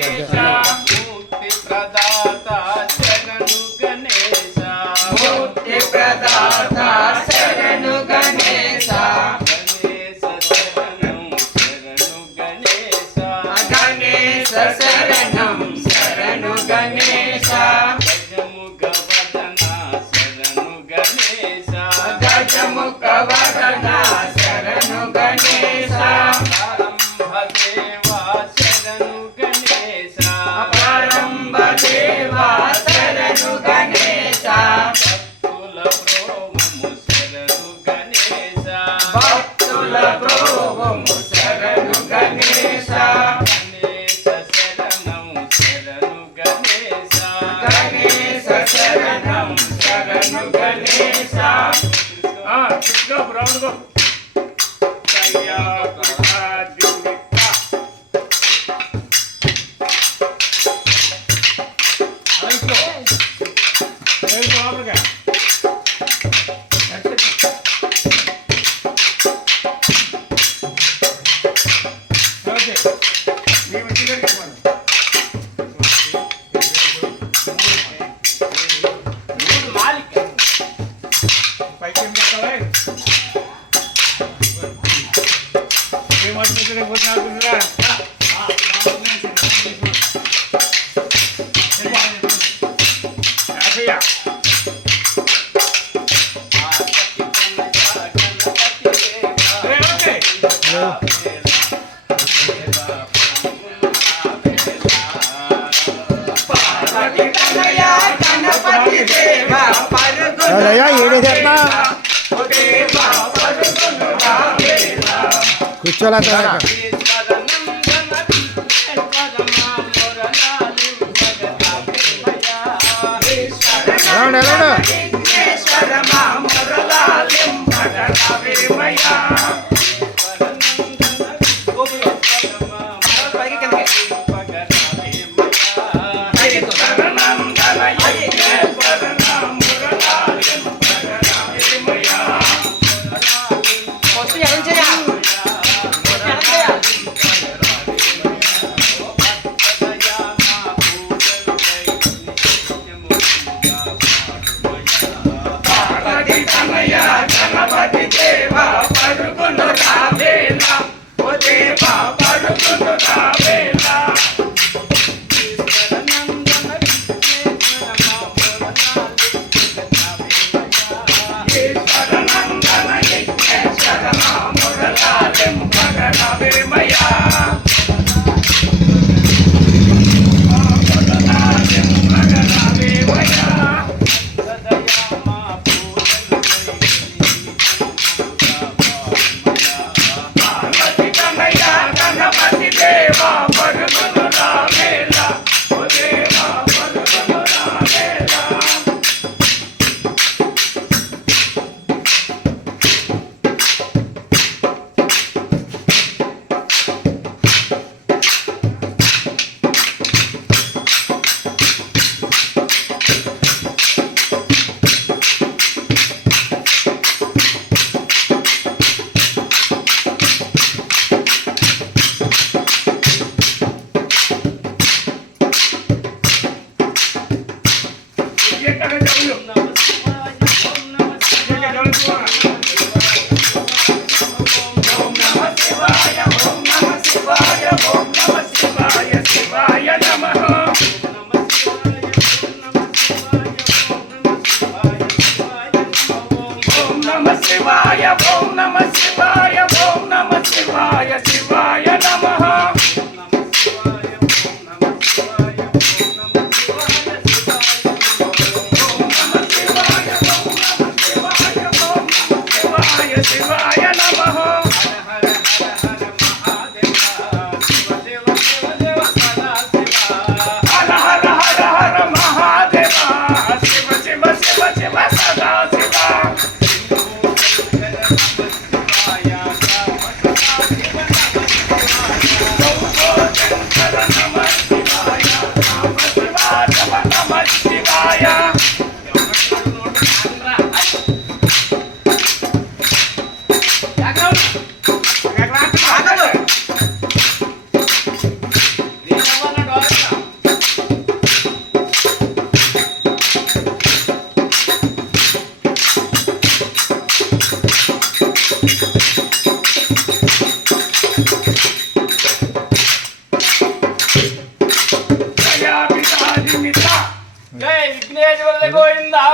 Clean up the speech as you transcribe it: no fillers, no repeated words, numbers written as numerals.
मुक्ति प्रदाता शरणु गणेश, मुक्ति प्रदाता शरणु गणेश, गणेश शरणं शरणु गणेश, गणेश शरणं शरणु गणेश, गजमुख वदना शरणु गणेश, गजमुख वदना शरणु गणेश, परम देवा शरणु गणेश, भक्तुल प्रोभुमु शरणु गणेश, गणेश शरणं शरणु गणेश, गणेश शरणं शरणु Ganesh. go, round go. Kaya Kadivita. Aiko. Aiko apaga. Okay. Ni mesti kan kapan? కూర్చోలా Ganapati దేవా పరుగును రావేలా, ఓ దేవా పరుగును రావేలా, ఈశ్వర నందన యజ్ఞేశ్వర మురళాలింపగణవిమయా, గణపతి దేవా పరుగును రావేలా, ఓ దేవా పరుగును రావేలా. శివాయ ఓం నమ శివాయ ఓం నమ శివాయ శివాయ నమః. ఓం నమ విఘ్నేశ్వరుల గోవిందా